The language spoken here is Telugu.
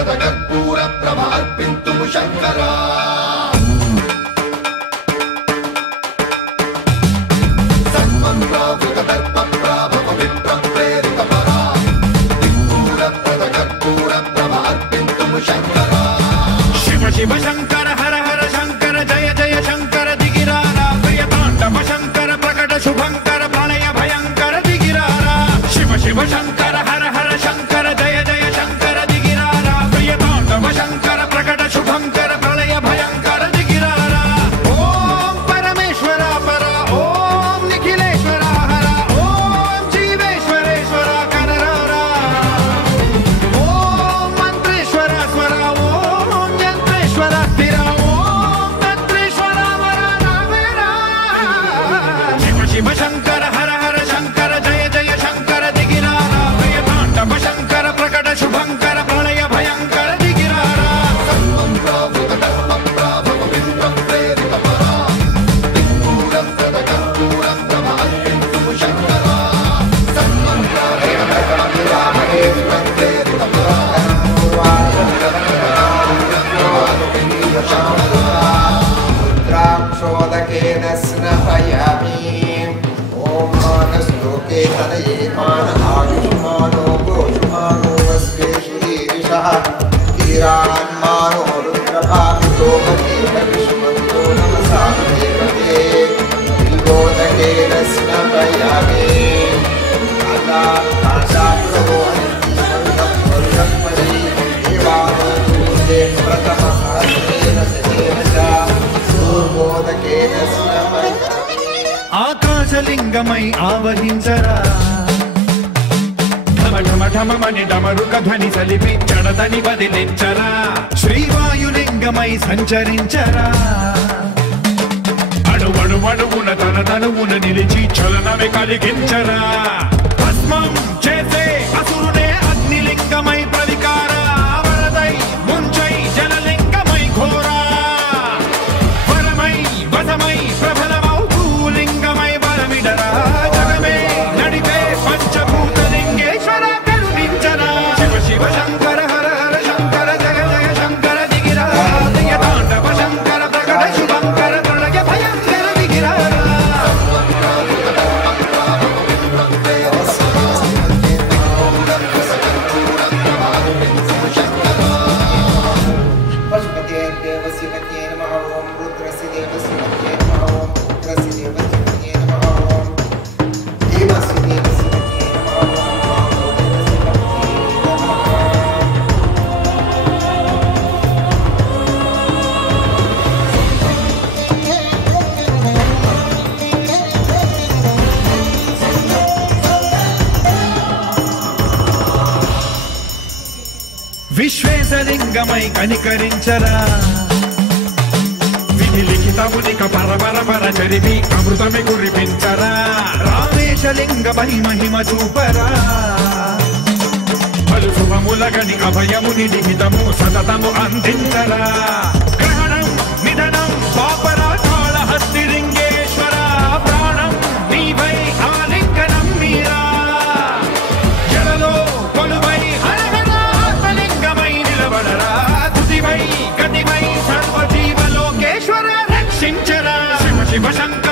శూరప్రద కర్పూర ప్రభ అర్పింతుము శంకరా సన్మన్రావృత దర్ప ప్రాభవ విప్ర ప్రేరిత పరా శూరప్రద కర్పూర ప్రభ అర్పింతుము శంకరా శివ శివ శంకర హర హర శంకర జయ జయ శంకర దిగిరారా ప్రియతాండవ శంకర ప్రకట శుభంకర ప్రళయ భయంకర దిగిరారా శివ శివ శంకర హర హర శంకర జయ జయ శంకర దిగిరారా ప్రియతాండవ శంకర ప్రకట శుభంకర ప్రళయ భయంకర దిగిరారా ఓం పరమేశ్వర పర ఓం నిఖిలేశ్వర హర ఓం జీవేశ్వరేశ్వర కరరారా ఓం మంత్రేశ్వర స్వర ఓం యంత్రేశ్వర స్థిర ఓం తంత్రేశ్వర వర నావేరా శివ శివ శంకర హర హర శంకర జయ జయ శంకర దిగిరారా ప్రియతాండవ శంకర ప్రకట శుభంకర ప్రళయ భయంకర దిగిరారా సన్మన్రావృత దర్ప ప్రాభవ విప్ర ప్రేరిత పరా శూరప్రద కర్పూర ప్రభ అర్పింతుము శంకరా సన్మన్రావృత దర్ప ప్రాభవ విప్ర ప్రేరిత పరా रुद्राक्षोदकेन स्नपयामि ॐ मानस्तोके तनये मानआयुष्मानो गोषुमानो वस्वेषुरीरिषः कीरान्मानो रुद्रभामितो मतीतविष्मन्तो नमसा देवते बिल्वोदकेन स्नपयामि ఆకాశలింగమై ఆవహించరా ఢమ ఢమ ఢమమని డమరుక ధ్వని సలిపి జడదని వదిలించరా శ్రీవాయులింగమై సంచరించరా అడువడువడువున తన తనువున నిలిచి చలనమే కలిగించరా భస్మం చేసే అసురునే అగ్నిలింగమై ప్రవికార వరదై ముంచై జలలింగమై ఘోరా వరమై వసమై ప్రబలమౌ భూలింగమై బలమిడరా జగమే నడిపే పంచభూతలింగేశ్వర కరుణించరా శివ శివ శంకర హర హర శంకర జయ జయ శంకర దిగిరా తాండవ శంకర ప్రకట శుభంకర ప్రళయ భయంకర దిగిరా पशुपते देवस्य पत्न्यै नमः ॐ रुद्रस्य देवस्य पत्न्यै नमः ॐ रुद्रस्य देवस्य पत्न्यै नमः ॐ देवस्य देवस्य पत्न्यै नमः ॐ देवस्य पत्न्यै విశ్వేశలింగమై కనికరించరా విధి లిఖితమునిక పరపరపర చరివి అమృతమి కురిపించరా రామేశలింగమై మహిమ చూపరా పలు శుభములగని అభయముని లిఖితము సతతము అందించరా గ్రహణం నిధనం పాపరా కాళహస్తిలింగేశ్వర ప్రాణం నీవై ఆలింగనం మీరా జలలో కొలువై హరహరాత్మలింగమై నిలబడరా తుదివై గతివై సర్వజీవలోకేశ్వర రక్షించరా శివ శివ శంకర